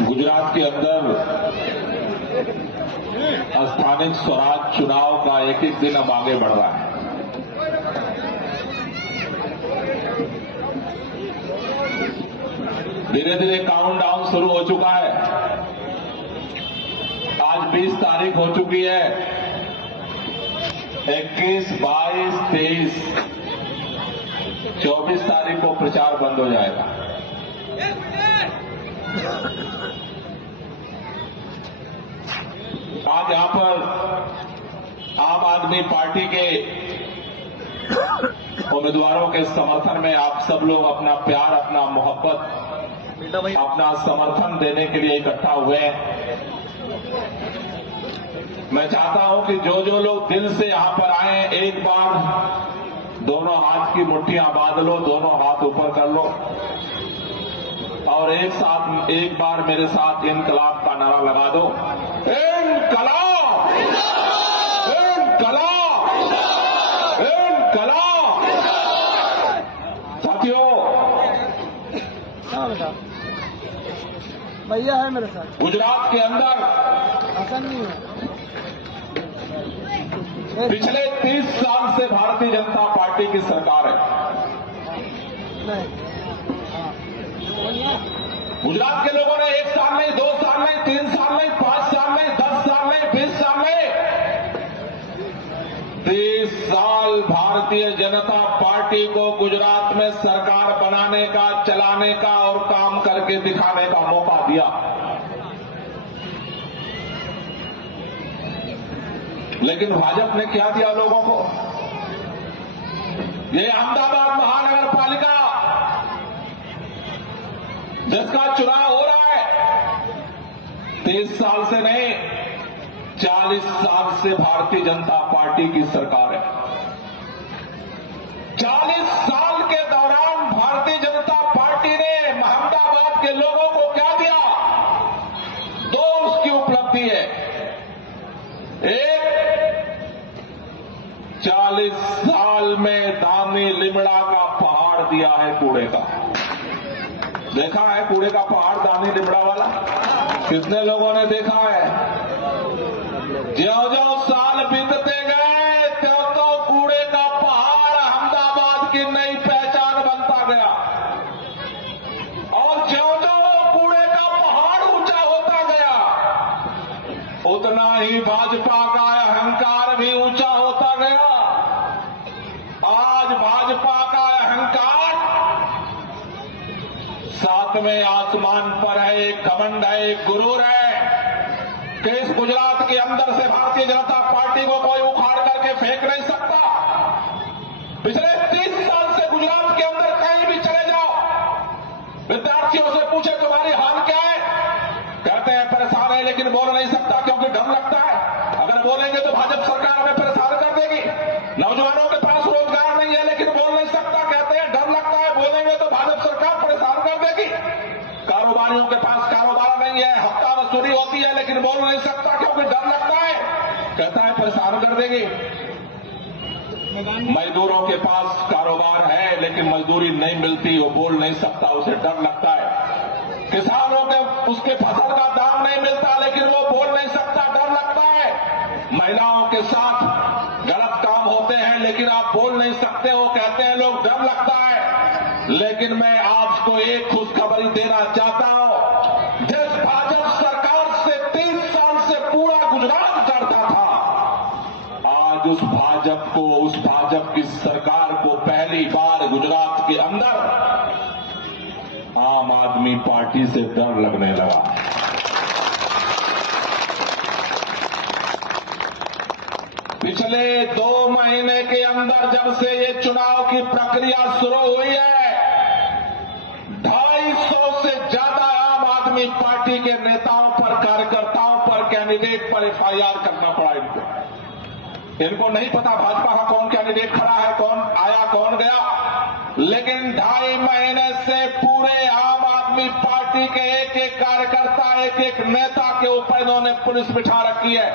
गुजरात के अंदर स्थानिक स्वराज चुनाव का एक एक दिन अब आगे बढ़ रहा है। धीरे धीरे काउंटडाउन शुरू हो चुका है। आज 20 तारीख हो चुकी है। 21, 22, 23, 24 तारीख को प्रचार बंद हो जाएगा। आज यहां पर आम आदमी पार्टी के उम्मीदवारों के समर्थन में आप सब लोग अपना प्यार, अपना मोहब्बत, अपना समर्थन देने के लिए इकट्ठा हुए हैं। मैं चाहता हूं कि जो जो लोग दिल से यहां पर आए, एक बार दोनों हाथ की मुट्ठियां बांध लो, दोनों हाथ ऊपर कर लो और एक बार मेरे साथ इनकलाब का नारा लगा दो। इनकलाब, इनकलाब, इनकलाब। साथियों, भैया है मेरे साथ। गुजरात के अंदर आसान नहीं है। पिछले 30 साल से भारतीय जनता पार्टी की सरकार है। गुजरात के लोगों ने 1 साल नहीं, 2 साल नहीं, 3 साल नहीं, 5 साल नहीं, 10 साल नहीं, 20 साल नहीं, 30 साल भारतीय जनता पार्टी को गुजरात में सरकार बनाने का, चलाने का और काम करके दिखाने का मौका दिया। लेकिन भाजपा ने क्या दिया लोगों को? ये अहमदाबाद महानगर पालिका जिसका चुनाव हो रहा है, 30 साल से नहीं, 40 साल से भारतीय जनता पार्टी की सरकार है। 40 साल के दौरान भारतीय जनता पार्टी ने अहमदाबाद के लोगों को क्या दिया? 2 उसकी उपलब्धि है। एक, 40 साल में दामी लिमड़ा का पहाड़ दिया है कूड़े का। देखा है कूड़े का पहाड़ दानी लिमड़ा वाला? कितने लोगों ने देखा है? ज्यों-ज्यों साल बीतते गए त्यों कूड़े का पहाड़ अहमदाबाद की नई पहचान बनता गया और ज्यों-ज्यों कूड़े का पहाड़ ऊंचा होता गया, उतना ही भाजपा का अहंकार भी ऊंचा होता गया। आज भाजपा का अहंकार 7वें आसमान पर है, एक घमंड है, एक गुरूर है कि इस गुजरात के अंदर से भारतीय जनता पार्टी को कोई उखाड़ करके फेंक नहीं सकता। पिछले 30 साल से गुजरात के अंदर कहीं भी चले जाओ, विद्यार्थियों से पूछे तुम्हारी हाल क्या है, कहते हैं परेशान है लेकिन बोल नहीं सकता क्योंकि डर लगता है, अगर बोलेंगे तो भाजपा सरकार हमें परेशान कर देगी। नौजवानों के पास रोजगार नहीं है लेकिन बोल नहीं सकता, कहते हैं डर लगता है, बोलेंगे तो भाजपा सरकार परेशान कर देगी। कारोबारियों के पास कारोबार नहीं है, हफ्ता वसूली होती है लेकिन बोल नहीं सकता क्योंकि डर लगता है, कहता है परेशान कर देगी। मजदूरों के पास कारोबार है लेकिन मजदूरी नहीं मिलती, वो बोल नहीं सकता, उसे डर लगता है। किसानों के उसके फसल का दाम नहीं मिलता लेकिन वो बोल नहीं सकता, डर लगता है। महिलाओं के साथ गलत काम होते हैं लेकिन आप बोल नहीं सकते हो, कहते हैं लोग, डर लगता है। लेकिन मैं आपको एक खुशखबरी देना चाहता हूं, जिस भाजपा सरकार से 30 साल से पूरा गुजरात डरता था, आज उस भाजपा की सरकार को पहली बार गुजरात के अंदर आम आदमी पार्टी से डर लगने लगा। पिछले 2 महीने के अंदर जब से ये चुनाव की प्रक्रिया शुरू हुई है, 250 से ज्यादा आम आदमी पार्टी के नेताओं पर, कार्यकर्ताओं पर, कैंडिडेट पर एफआईआर करना पड़ा इनको। इनको नहीं पता भाजपा का कौन कैंडिडेट खड़ा है, कौन आया, कौन गया, लेकिन 2.5 महीने से पूरे आम आदमी पार्टी के एक एक कार्यकर्ता, एक एक नेता के ऊपर इन्होंने पुलिस बिठा रखी है।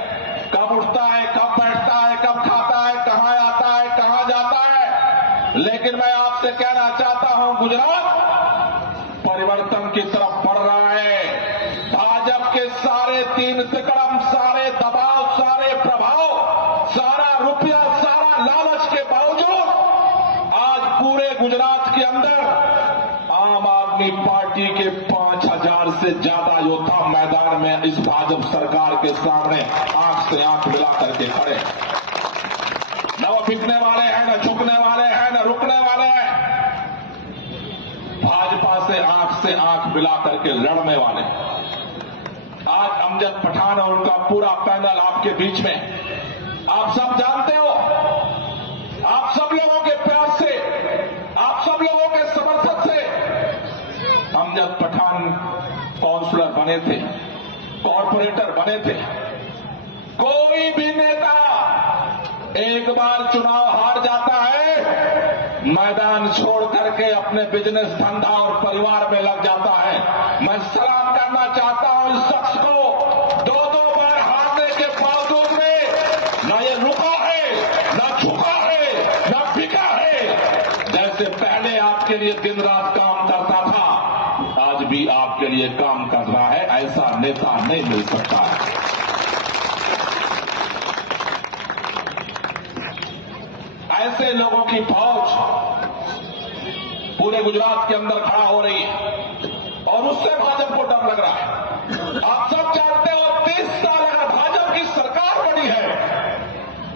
कब उठता है, कब बैठता है, कब खाता है, कहां आता है, कहां जाता है। लेकिन मैं आपसे कहना चाहता हूं, गुजरात तीन तिकड़म, सारे दबाव, सारे प्रभाव, सारा रुपया, सारा लालच के बावजूद आज पूरे गुजरात के अंदर आम आदमी पार्टी के 5,000 से ज्यादा योद्धा मैदान में इस भाजपा सरकार के सामने आंख से आंख मिला करके खड़े। न वो बिकने वाले हैं, न झुकने वाले हैं, न रुकने वाले हैं। भाजपा से आंख मिला करके लड़ने वाले। आज अमजद पठान और उनका पूरा पैनल आपके बीच में, आप सब जानते हो, आप सब लोगों के प्यार से, आप सब लोगों के समर्थन से अमजद पठान काउंसलर बने थे, कॉर्पोरेटर बने थे। कोई भी नेता एक बार चुनाव हार जाता है, मैदान छोड़ करके अपने बिजनेस, धंधा और परिवार में लग जाता है। मैं सलाम करना चाहता हूं इस शख्स को, दो बार हारने के बावजूद में न ये रुका है, न झुका है, न बिका है। जैसे पहले आपके लिए दिन रात काम करता था, आज भी आपके लिए काम कर रहा है। ऐसा नेता नहीं मिल सकता है। ऐसे लोगों की फौज पूरे गुजरात के अंदर खड़ा हो रही है और उससे भाजपा को डर लग रहा है। आप सब जानते हो, 30 साल अगर भाजपा की सरकार बनी है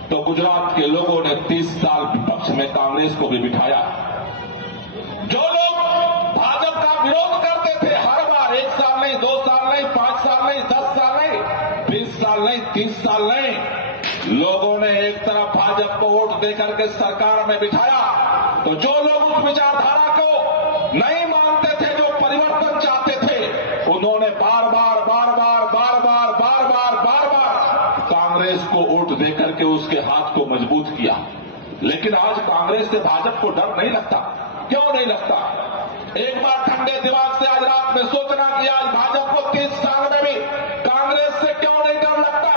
तो गुजरात के लोगों ने 30 साल विपक्ष में कांग्रेस को भी बिठाया। जो लोग भाजपा का विरोध करते थे हर बार, 1 साल नहीं, 2 साल नहीं, 5 साल नहीं, 10 साल नहीं, 20 साल नहीं, 30 साल नहीं, लोगों ने एक तरफ भाजपा को वोट देकर के सरकार में बिठाया। तो जो लोग उस विचारधारा को नहीं मानते थे, जो परिवर्तन चाहते थे, उन्होंने बार बार कांग्रेस को वोट देकर के उसके हाथ को मजबूत किया। लेकिन आज कांग्रेस से भाजपा को डर नहीं लगता। क्यों नहीं लगता? एक बार ठंडे दिमाग से आज रात में सोचना कि आज भाजपा को 30 साल में भी कांग्रेस से क्यों नहीं डर लगता।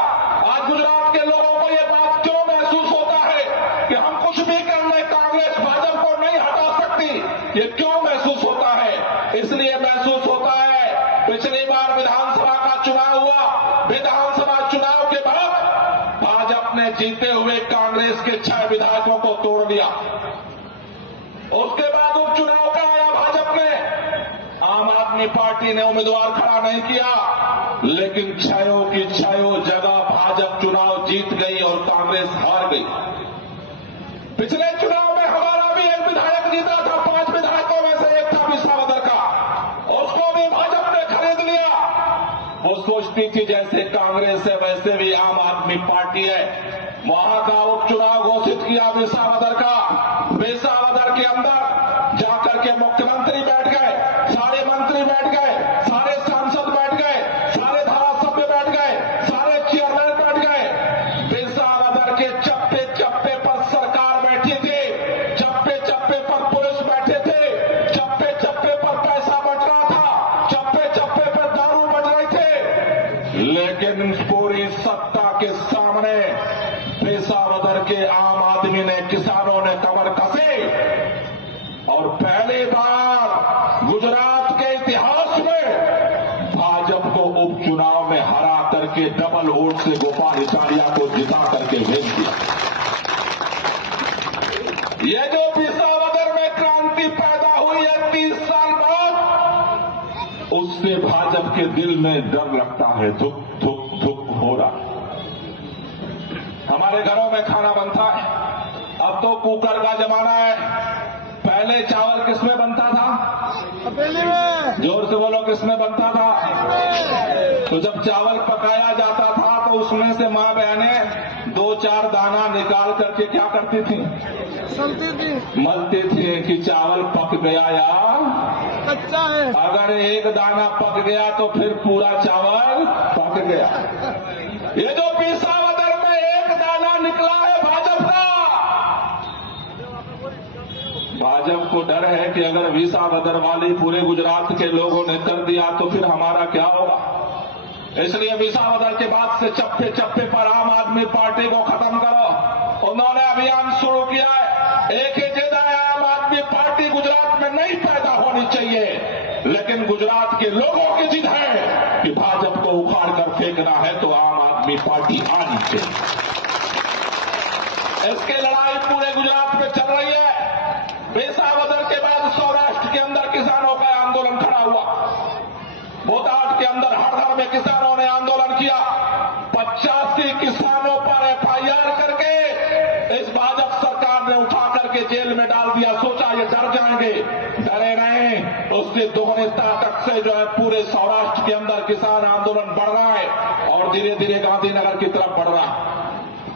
आज गुजरात के लोगों को यह बात क्यों महसूस होता है कि हम कुछ भी कर लें, कांग्रेस भाजपा को नहीं हटा सकती। ये क्यों महसूस होता है? इसलिए महसूस होता है, पिछली बार विधानसभा का चुनाव हुआ, विधानसभा चुनाव के बाद भाजपा ने जीते हुए कांग्रेस के 6 विधायकों को तोड़ दिया। उसके बाद उपचुनाव का आया, भाजपा ने, आम आदमी पार्टी ने उम्मीदवार खड़ा नहीं किया, लेकिन 6 की 6 जगह भाजपा चुनाव जीत गई और कांग्रेस हार गई। पिछले चुनाव में हमारा भी एक विधायक जीता था, 5 विधायकों में से एक था विसावदर का, उसको भी भाजपा ने खरीद लिया। वो सोचती थी जैसे कांग्रेस है वैसे भी आम आदमी पार्टी है। वहां का उपचुनाव घोषित किया विसावदर का। विसावदर के अंदर जाकर के मुख्यमंत्री बैठ गए, सारे मंत्री बैठ गए, सारे सांसद बैठ गए, सारे धारासभ्य बैठ गए, सारे चेयरमैन बैठ गए। विसावदर के चप्पे चप्पे पर सरकार बैठी थी, चप्पे चप्पे पर पुलिस बैठे थे, चप्पे चप्पे पर पैसा बट रहा था, चप्पे चप्पे पर दारू बज रहे थे। लेकिन पूरी सत्ता के सामने विसावदर के आम आदमी ने, किसानों ने कमर कसे और पहली बार गुजरात के इतिहास में भाजपा को उपचुनाव में हरा करके डबल वोट से गोपाल इटालिया को जिता करके भेज दिया। ये जो विसावदर में क्रांति पैदा हुई है 30 साल बाद, उससे भाजपा के दिल में डर लगता है, धुक धुक धुक हो रहा। हमारे घरों में खाना बनता है, अब तो कुकर का जमाना है। पहले चावल किसमें बनता था? तपेली में। जोर से बोलो, किसमें बनता था? तो जब चावल पकाया जाता था तो उसमें से माँ बहनें 2-4 दाना निकाल करके क्या करती थी? मलती थी कि चावल पक गया या कच्चा है। अगर एक दाना पक गया तो फिर पूरा चावल पक गया। ये जो विसावदर में एक दाना निकला है भाजपा का, भाजपा को डर है कि अगर विसावदर वाली पूरे गुजरात के लोगों ने कर दिया तो फिर हमारा क्या होगा। इसलिए विसावदर के बाद से चप्पे चप्पे पर आम आदमी पार्टी को खत्म करो। उन्होंने अभियान शुरू किया है। एक ही जिद है, आम आदमी पार्टी गुजरात में नहीं पैदा होनी चाहिए। लेकिन गुजरात के लोगों की जिद है कि भाजपा को उखाड़ कर फेंकना है तो आम आदमी पार्टी आनी चाहिए। इसकी लड़ाई पूरे गुजरात में चल रही है। बेसावदर के बाद सौराष्ट्र के अंदर किसानों का आंदोलन खड़ा हुआ। बोटाट के अंदर हड़दर में किसानों ने आंदोलन किया। 85 किसानों पर एफआईआर करके इस भाजपा सरकार ने उठा करके जेल में डाल दिया। सोचा ये डर जाएंगे, डरे नहीं। उससे दोगुनी ताकत से जो है पूरे सौराष्ट्र के अंदर किसान आंदोलन बढ़ रहा है और धीरे धीरे गांधीनगर की तरफ बढ़ रहा है।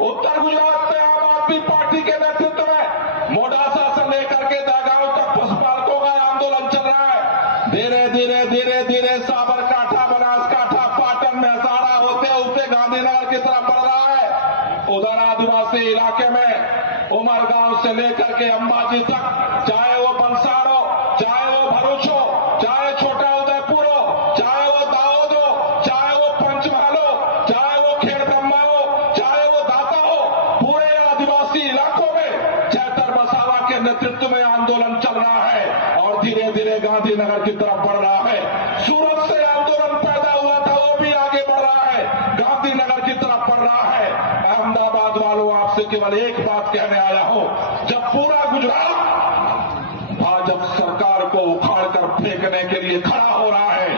उत्तर गुजरात में आम आदमी पार्टी के नेतृत्व में मोडासा से लेकर के दहगांव तक पशुपालकों का आंदोलन चल रहा है। धीरे धीरे साबरकांठा, बनासकांठा, पाटन में असाड़ा होते होते गांधीनगर की तरफ बढ़ रहा है। उधर आदिवासी इलाके में उमरगांव से लेकर के अंबाजी तक, चाहे वो बंसार हो, चाहे वो भरूच हो, चाहे छोटा उदयपुर हो, चाहे वो दाऊद हो, चाहे वो पंचमहल हो, चाहे वो खेड़ब्रह्मा हो, चाहे वो दाता हो, पूरे आदिवासी इलाकों में चैतर बसावा के नेतृत्व में आंदोलन चल रहा है और धीरे धीरे गांधीनगर की तरफ बढ़ रहा है। सूरत से आंदोलन पैदा हुआ था, वो भी आगे बढ़ रहा है, गांधीनगर की तरफ बढ़ रहा है। अहमदाबाद वालों, आपसे केवल एक बात कहने आया हूं, जब पूरा गुजरात भाजपा सरकार को उखाड़ कर फेंकने के लिए खड़ा हो रहा है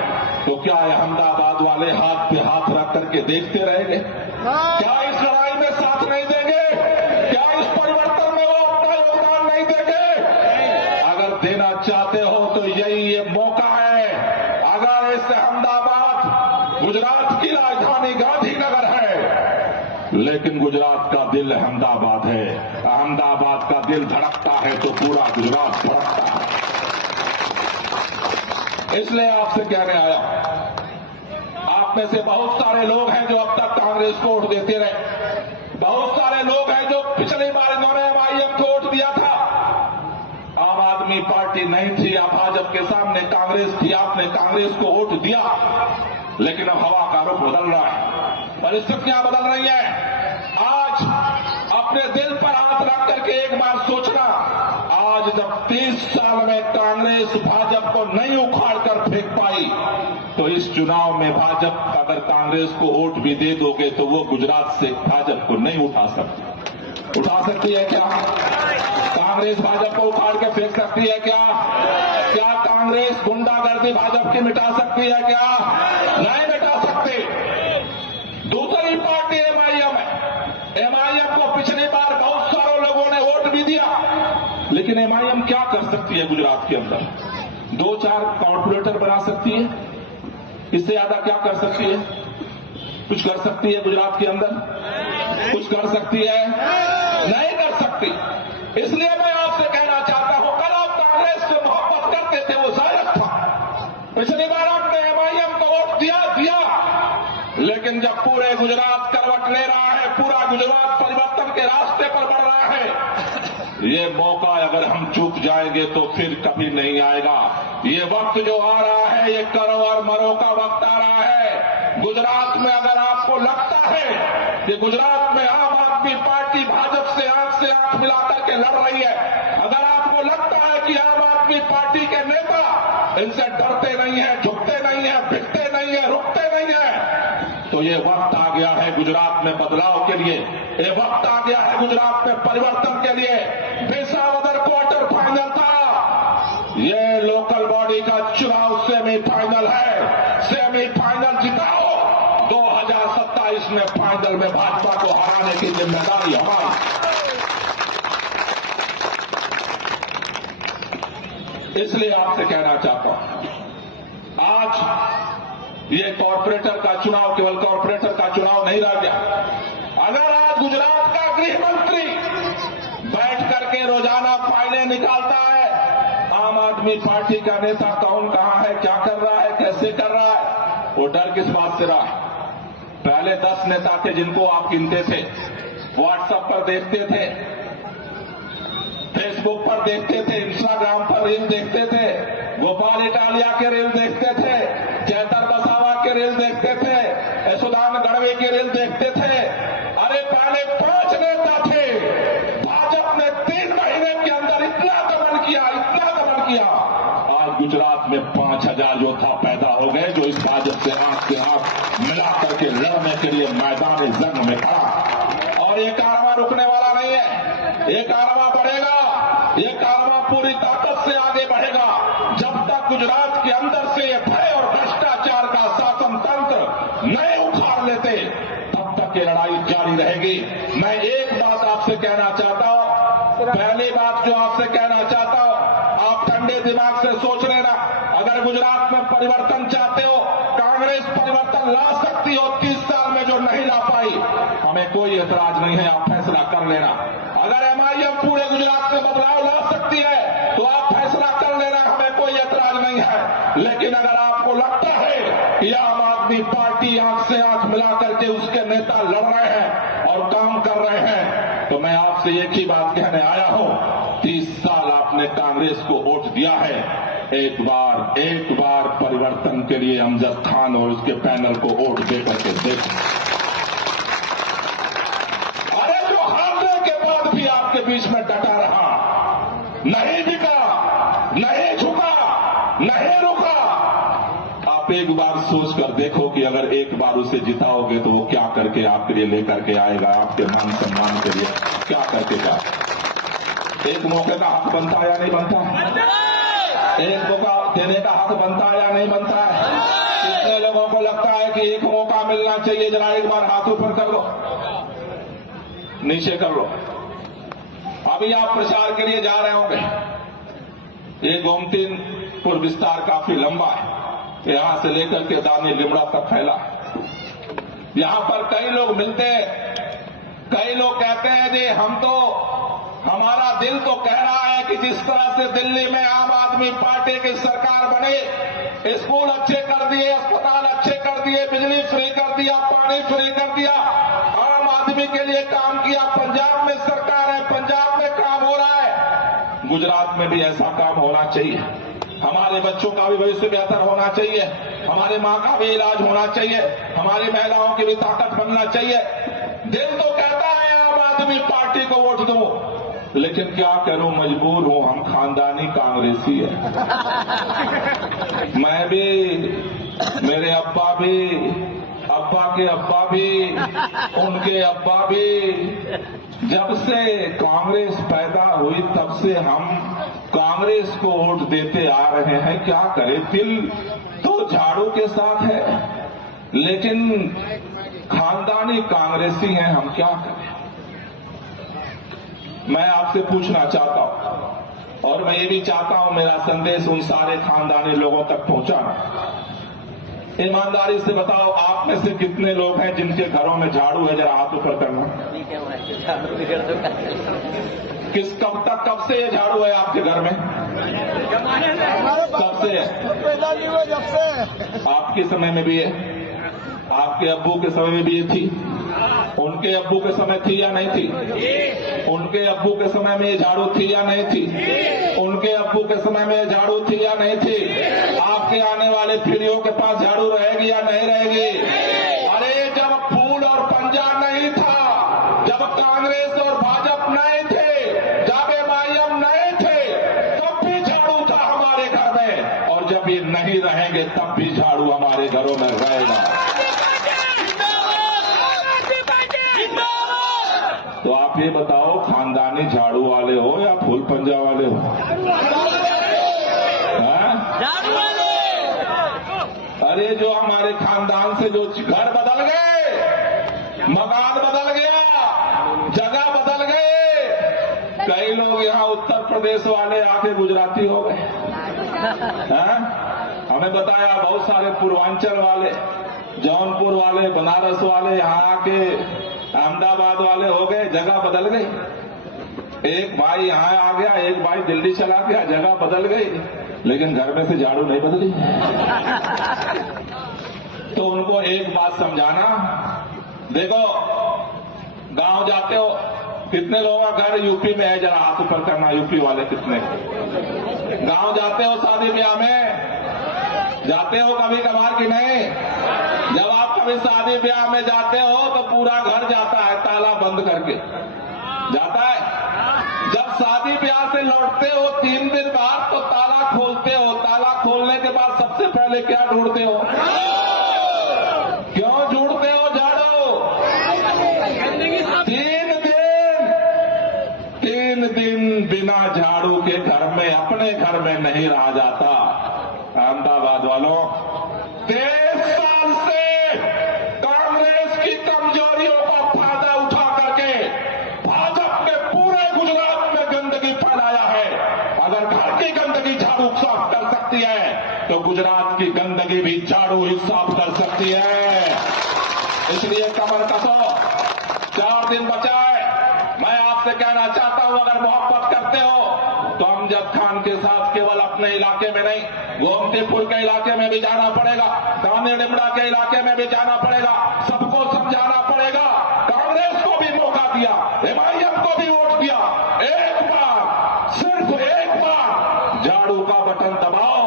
तो क्या अहमदाबाद वाले हाथ पे हाथ रख करके देखते रहेंगे? क्या इस लड़ाई में साथ नहीं देंगे? क्या इस परिवर्तन में वो अपना योगदान नहीं देंगे? अगर देना चाहते हो तो यही ये मौका है। अगर इस अहमदाबाद गुजरात की राजधानी गांधीनगर है, लेकिन गुजरात का दिल अहमदाबाद है। अहमदाबाद का दिल धड़कता है तो पूरा गुजरात धड़कता है। इसलिए आपसे कहने आया, आप में से बहुत सारे लोग हैं जो अब तक कांग्रेस को वोट देते रहे। बहुत सारे लोग हैं जो पिछली बार इन्होंने एमआईएम को वोट दिया था। आम आदमी पार्टी नहीं थी, आप भाजपा के सामने कांग्रेस थी, आपने कांग्रेस को वोट दिया। लेकिन अब हवा का रुख बदल रहा है, परिस्थितियां बदल रही हैं। आज अपने दिल पर हाथ रख करके एक बार सोचना, आज जब 30 साल में कांग्रेस भाजपा को नहीं उखाड़ कर फेंक पाई तो इस चुनाव में भाजपा अगर कांग्रेस को वोट भी दे दोगे तो वो गुजरात से भाजपा को नहीं उठा सकती। उठा सकती है क्या? कांग्रेस भाजपा को उखाड़ के फेंक सकती है क्या? क्या कांग्रेस गुंडागर्दी भाजपा की मिटा सकती है क्या? नहीं मिटा सकती। दूसरी पार्टी एमआईएम है। एमआईएम को पिछली बार बहुत सारे लोगों ने वोट भी दिया, लेकिन एमआईएम क्या कर सकती है गुजरात के अंदर? 2-4 कॉर्पोरेटर बना सकती है, इससे ज्यादा क्या कर सकती है? कुछ कर सकती है गुजरात के अंदर? कुछ कर सकती है? नहीं कर सकती। इसलिए मैं आपसे कहना चाहता हूं, कल आप कांग्रेस से मोहब्बत करते थे, वो जायज था। पिछली बार आपने एमआईएम को वोट दिया, लेकिन जब पूरे गुजरात करवट ले रहा है, पूरा गुजरात परिवर्तन के रास्ते पर बढ़ रहा है, ये मौका अगर हम चूक जाएंगे तो फिर कभी नहीं आएगा। ये वक्त जो आ रहा है, ये करो और मरो का वक्त आ रहा है। गुजरात में अगर आपको लगता है कि गुजरात में आम आदमी पार्टी भाजपा से आंख मिलाकर के लड़ रही है, अगर आपको लगता है कि आम आदमी पार्टी के नेता इनसे डरते नहीं है, झुकते नहीं है, भिड़ते नहीं है, रुकते नहीं है, तो ये वक्त आ गया है गुजरात में बदलाव के लिए। ये वक्त आ गया है गुजरात में परिवर्तन के लिए। बेसावदर क्वार्टर फाइनल था, ये लोकल बॉडी का चुनाव सेमीफाइनल है। सेमीफाइनल जिताओ, 2027 में फाइनल में भाजपा को हराने की जिम्मेदारी हमारी। इसलिए आपसे कहना चाहता हूं, आज ये कॉर्पोरेटर का चुनाव केवल कॉर्पोरेटर का चुनाव नहीं रह गया। अगर आज गुजरात का गृह मंत्री बैठ करके रोजाना फाइलें निकालता है, आम आदमी पार्टी का नेता कौन कहां है, क्या कर रहा है, कैसे कर रहा है, वो डर किस बात से रहा है? पहले 10 नेता थे जिनको आप गिनते थे, व्हाट्सएप पर देखते थे, फेसबुक पर देखते थे, इंस्टाग्राम पर रील देखते थे, गोपाल इटालिया के रील देखते थे, चैतर बसावा के रील देखते थे, यशोदान गढ़वी के रील देखते थे। अरे पहले 5 नेता थे, भाजपा ने 3 महीने के अंदर इतना दमन किया, इतना दमन किया। आज गुजरात में 5000 योद्धा पैदा हो गए जो इस साजिश से आंख से आंख मिला करके लड़ने के लिए मैदान जंग में खड़ा। और ये कारवां रुकने वाला नहीं है, ये कारवां बढ़ेगा, ये कारवां पूरी ताकत से आगे बढ़ेगा। जब तक गुजरात के अंदर से ये भय और भ्रष्टाचार का शासन तंत्र नहीं उखाड़ लेते तब तक ये लड़ाई जारी रहेगी। मैं एक बात आपसे कहना चाहता हूं, पहली बात जो आपसे कहना चाहता हूं, आप ठंडे दिमाग से सोच लेना। अगर गुजरात में परिवर्तन चाहते हो, कांग्रेस परिवर्तन ला सकती हो 30 साल में जो नहीं ला पाई, हमें कोई एतराज नहीं है, आप फैसला कर लेना। अगर एमआईएम पूरे गुजरात में बदलाव ला सकती है तो आप फैसला कर लेना, हमें कोई एतराज नहीं है। लेकिन अगर आपको लगता है कि आम आदमी पार्टी आंख से आंख मिला करके उसके नेता लड़ रहे हैं और काम कर रहे हैं, तो मैं आपसे एक ही बात कहने आया हूं, 30 साल आपने कांग्रेस को वोट दिया है, एक बार परिवर्तन के लिए अमजद खान और उसके पैनल को वोट दे करके देखो। अरे जो हारने के बाद भी आपके बीच में डटा रहा, नहीं बिका, नहीं झुका, नहीं रुका, आप एक बार सोच कर देखो कि अगर एक बार उसे जिताओगे तो वो क्या करके आपके लिए लेकर के आएगा, आपके मान सम्मान के लिए क्या करके जाएगा। एक मौके का हक बनता है या नहीं बनता है? एक मौका देने का हक बनता है या नहीं बनता है? कितने लोगों को लगता है कि एक मौका मिलना चाहिए? जरा एक बार हाथ ऊपर कर लो, नीचे कर लो। अभी आप प्रचार के लिए जा रहे होंगे, ये गोमतीपुर विस्तार काफी लंबा है, यहां से लेकर के दानी लिमड़ा तक फैला है। यहां पर कई लोग मिलते हैं, कई लोग कहते हैं जी हमारा दिल तो कह रहा है कि जिस तरह से दिल्ली में आम आदमी पार्टी की सरकार बनी, स्कूल अच्छे कर दिए, अस्पताल अच्छे कर दिए, बिजली फ्री कर दिया, पानी फ्री कर दिया, आम आदमी के लिए काम किया। पंजाब में सरकार है, पंजाब में काम हो रहा है, गुजरात में भी ऐसा काम होना चाहिए। हमारे बच्चों का भी भविष्य बेहतर होना चाहिए, हमारे मां का भी इलाज होना चाहिए, हमारी महिलाओं की भी ताकत बनना चाहिए। दिल तो कहता है आम आदमी पार्टी को वोट दो, लेकिन क्या करूं, मजबूर हूं, हम खानदानी कांग्रेसी है। मैं भी, मेरे अब्बा भी, अब्बा के अब्बा भी, उनके अब्बा भी, जब से कांग्रेस पैदा हुई तब से हम कांग्रेस को वोट देते आ रहे हैं। क्या करें, दिल तो झाड़ू के साथ है, लेकिन खानदानी कांग्रेसी हैं, हम क्या करें। मैं आपसे पूछना चाहता हूं, और मैं ये भी चाहता हूं मेरा संदेश उन सारे खानदानी लोगों तक पहुंचाना। ईमानदारी से बताओ, आप में से कितने लोग हैं जिनके घरों में झाड़ू है? जरा हाथ ऊपर करना। कब से ये झाड़ू है आपके घर में? कब से है? जब से। आपके समय में भी है, आपके अब्बू के समय में भी ये थी, उनके अब्बू के समय थी या नहीं थी? उनके अब्बू के समय में ये झाड़ू थी या नहीं थी? उनके अब्बू के समय में ये झाड़ू थी या नहीं थी? आपके आने वाले पीढ़ियों के पास झाड़ू रहेगी या नहीं रहेगी? अरे जब फूल और पंजा नहीं था, जब कांग्रेस और भाजपा नहीं थे, जब एमआईएम नहीं थे, तब भी झाड़ू था हमारे घर में, और जब ये नहीं रहेंगे तब भी झाड़ू हमारे घरों में रहेगा। तो आप ये बताओ, खानदानी झाड़ू वाले हो या फूल पंजा वाले हो? झाड़ू वाले। अरे जो हमारे खानदान से जो घर बदल गए, मकान बदल गया, जगह बदल गए, कई लोग यहाँ उत्तर प्रदेश वाले आके गुजराती हो गए। हमें बताया बहुत सारे पूर्वांचल वाले, जौनपुर वाले, बनारस वाले यहाँ आके अहमदाबाद वाले हो गए, जगह बदल गई। एक भाई यहाँ आ गया, एक भाई दिल्ली चला गया, जगह बदल गई, लेकिन घर में से झाड़ू नहीं बदली। तो उनको एक बात समझाना, देखो गांव जाते हो, कितने लोगों का घर यूपी में है? जरा हाथ ऊपर करना, यूपी वाले कितने? गांव जाते हो शादी ब्याह में? जाते हो कभी कभार कि नहीं? जब आप कभी शादी ब्याह में जाते हो तो पूरा घर जाता है ताला बंद करके, जाता है। जब शादी ब्याह से लौटते हो 3 दिन बाद तो ताला खोलते हो, ताला खोलने के बाद सबसे पहले क्या ढूंढते हो? क्यों ढूंढते हो झाड़ू? 3 दिन बिना झाड़ू के घर में, अपने घर में नहीं रहा जाता। अहमदाबाद वालों, 23 साल से कांग्रेस की कमजोरियों का फायदा उठा करके भाजपा ने पूरे गुजरात में गंदगी फैलाया है। अगर घर की गंदगी झाड़ू साफ कर सकती है तो गुजरात की गंदगी भी झाड़ू ही साफ कर सकती है। इसलिए कमर कसो, 4 दिन बचा है। मैं आपसे कहना चाहता हूं, अगर मोहब्बत करते हो तो अमजद खान के साथ केवल अपने इलाके में नहीं, गोमतीपुर के इलाके में भी जाना पड़ेगा, कान्य डिमड़ा के इलाके में भी जाना पड़ेगा। सबको समझाना पड़ेगा। कांग्रेस को भी मौका दिया, एमआईएम को भी वोट दिया। एक बार, सिर्फ एक बार झाड़ू का बटन दबाओ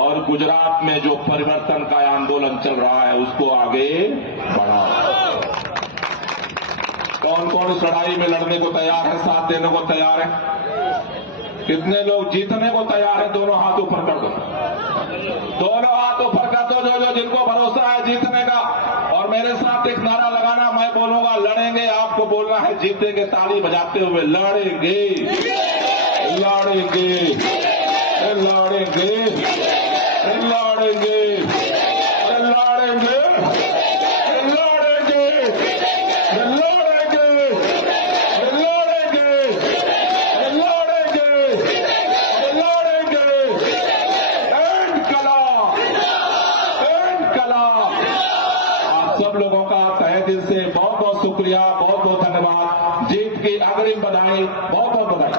और गुजरात में जो परिवर्तन का आंदोलन चल रहा है उसको आगे बढ़ाओ। कौन कौन इस लड़ाई में लड़ने को तैयार है, साथ देने को तैयार है? कितने लोग जीतने को तैयार है? दोनों हाथ ऊपर कर दो, दोनों हाथ ऊपर कर दो जो जिनको भरोसा है जीतने का। और मेरे साथ एक नारा लगाना, मैं बोलूंगा लड़ेंगे, आपको बोलना है जीतेंगे, ताली बजाते हुए लड़ेंगे, लड़ेंगे, लड़ेंगे, लड़ेंगे, लड़ेंगे, सब लोगों का तहे दिल से बहुत बहुत शुक्रिया, बहुत बहुत धन्यवाद। जीत की अग्रिम बधाई, बहुत बहुत बधाई।